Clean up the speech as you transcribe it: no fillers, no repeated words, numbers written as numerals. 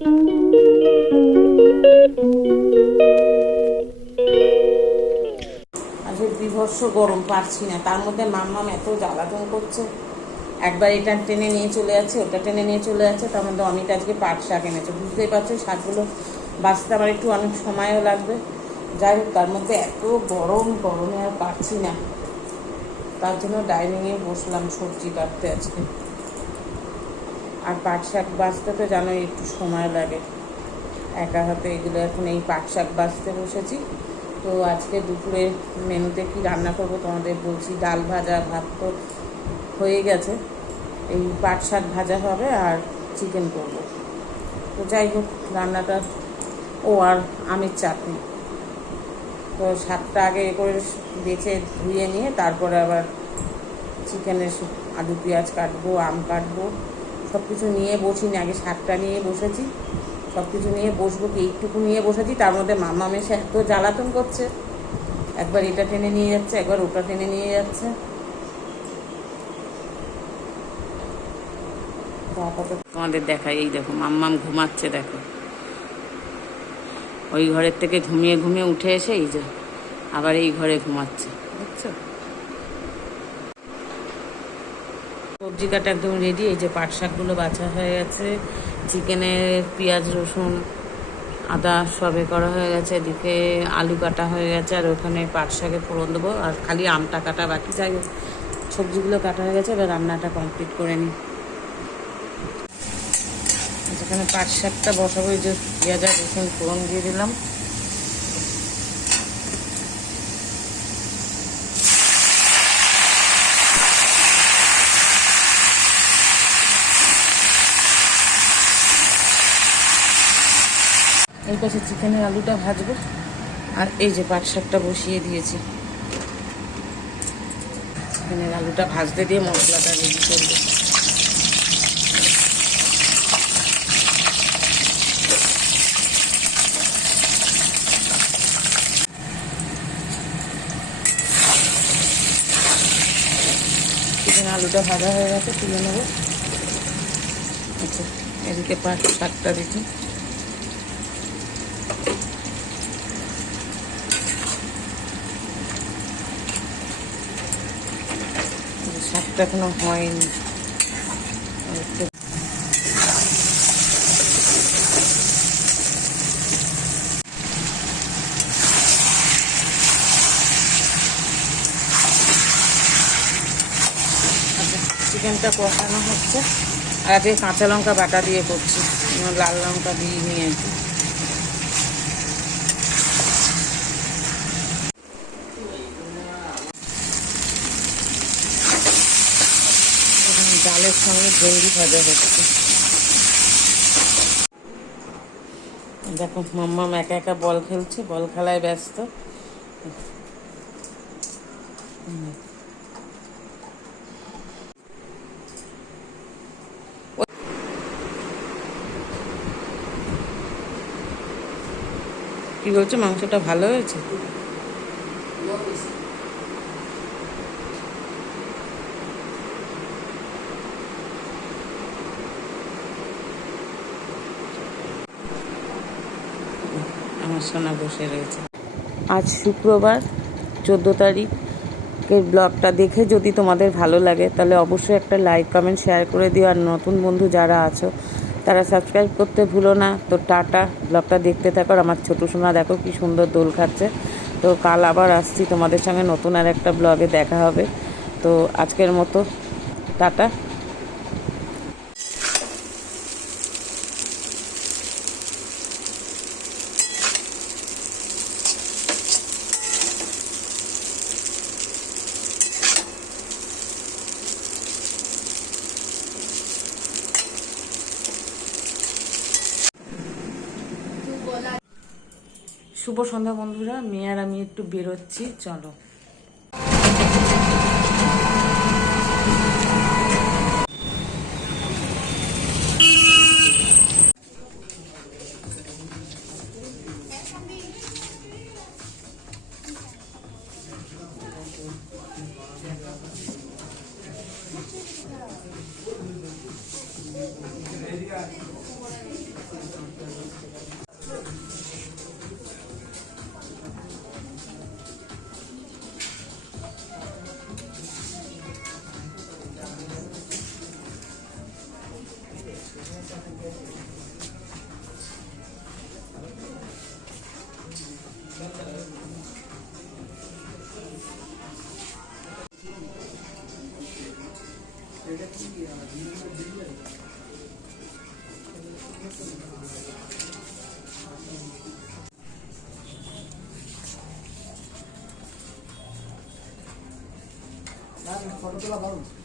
আজকে বিভৎস গরম, পারছি না। তার মধ্যে মাম্মাম এত জ্বালাতন করছে, একবার এটা টেনে নিয়ে চলে যাচ্ছে, ওটা টেনে নিয়ে চলে যাচ্ছে। তার মধ্যে অমিত আজকে পাট শাক এনেছে। বুঝতেই পারছো শাকগুলো বাঁচতে আমার একটু অনেক সময়ও লাগবে। যাই হোক, তার মধ্যে এত গরমে আর পারছি না। তার জন্য ডাইনিংয়ে বসলাম সবজি কাটতে আজকে। আর পাট শাক বাঁচতে তো জানোই একটু সময় লাগে, একা হাতে এগুলো। এখন এই পাট শাক বাঁচতে বসেছি। তো আজকে দুপুরের মেনুতে কি রান্না করব তোমাদের বলছি। ডাল ভাজা, ভাত তো হয়ে গেছে, এই পাট শাক ভাজা হবে আর চিকেন করব। তো যাই হোক, রান্নাটা আর আমের চাটনি। তো শাকটা আগে করে বেছে ধুয়ে নিয়ে তারপরে আবার চিকেনের আলু পেঁয়াজ কাটবো, আম কাটবো, সব কিছু নিয়ে বসিনি। আগে শাকটা নিয়ে বসেছি, সব কিছু নিয়ে বসবো কি এইটুকু নিয়ে বসেছি। তার মধ্যে মাম্মাম এসে এত জ্বালাতন করছে, একবার এটা টেনে নিয়ে যাচ্ছে, একবার ওটা টেনে নিয়ে যাচ্ছে। তোমাদের দেখাই, এই দেখো মাম্মাম ঘুমাচ্ছে, দেখো ওই ঘরের থেকে ঘুমিয়ে ঘুমিয়ে উঠে এসে এই যে আবার এই ঘরে ঘুমাচ্ছে, বুঝছো। সবজি কাটা একদম রেডি। এই যে পাট শাকগুলো বাছা হয়ে গেছে, চিকেনের পেঁয়াজ রসুন আদা সবে করা হয়ে গেছে, এদিকে আলু কাটা হয়ে গেছে, আর ওখানে পাট শাকে ফোড়ন দেবো, আর খালি আমটা কাটা বাকি। যাই হোক, সবজিগুলো কাটা হয়ে গেছে, এবার রান্নাটা কমপ্লিট করে নিই। যেখানে পাট শাকটা বসাবো, এই যে পেঁয়াজ আর রসুন ফোড়ন দিয়ে দিলাম। এই পাশে চিকেনের আলুটা ভাজবো, আর এই যে পাট শাকটা বসিয়ে দিয়েছি। চিকেনের আলুটা ভাজতে দিয়ে মশলাটা রেডি করবো। চিকেন আলুটা ভাজা হয়ে গেছে, তুলে নেবো। আচ্ছা, এদিকে পাট শাকটা দেখি। শাকটা এখনো হয়নি। চিকেনটা কষানো হচ্ছে, আর আজকে কাঁচা লঙ্কা বাটা দিয়ে করছি, লাল লঙ্কা দিয়ে নিয়ে আর কি। ডালের সঙ্গে ভেন্ডি ভাজা হচ্ছে। দেখো মাম্মাম একা একা বল খেলছে, বল খেলায় ব্যস্ত। কি বলছো, মাংসটা ভালো হয়েছে? আমার সোনা বসে রয়েছে। আজ শুক্রবার 14 তারিখের ব্লগটা দেখে যদি তোমাদের ভালো লাগে তাহলে অবশ্যই একটা লাইক কমেন্ট শেয়ার করে দিও। আর নতুন বন্ধু যারা আছো তারা সাবস্ক্রাইব করতে ভুলো না। তো টাটা, ব্লগটা দেখতে থাকো। আমার ছোটো সোনা দেখো কি সুন্দর দোল খাচ্ছে। তো কাল আবার আসছি তোমাদের সঙ্গে, নতুন আর একটা ব্লগে দেখা হবে। তো আজকের মতো টাটা। শুভ সন্ধ্যা বন্ধুরা, মেয়ে আর আমি একটু বেরোচ্ছি, চলো। ফটো তোলা দারুণ।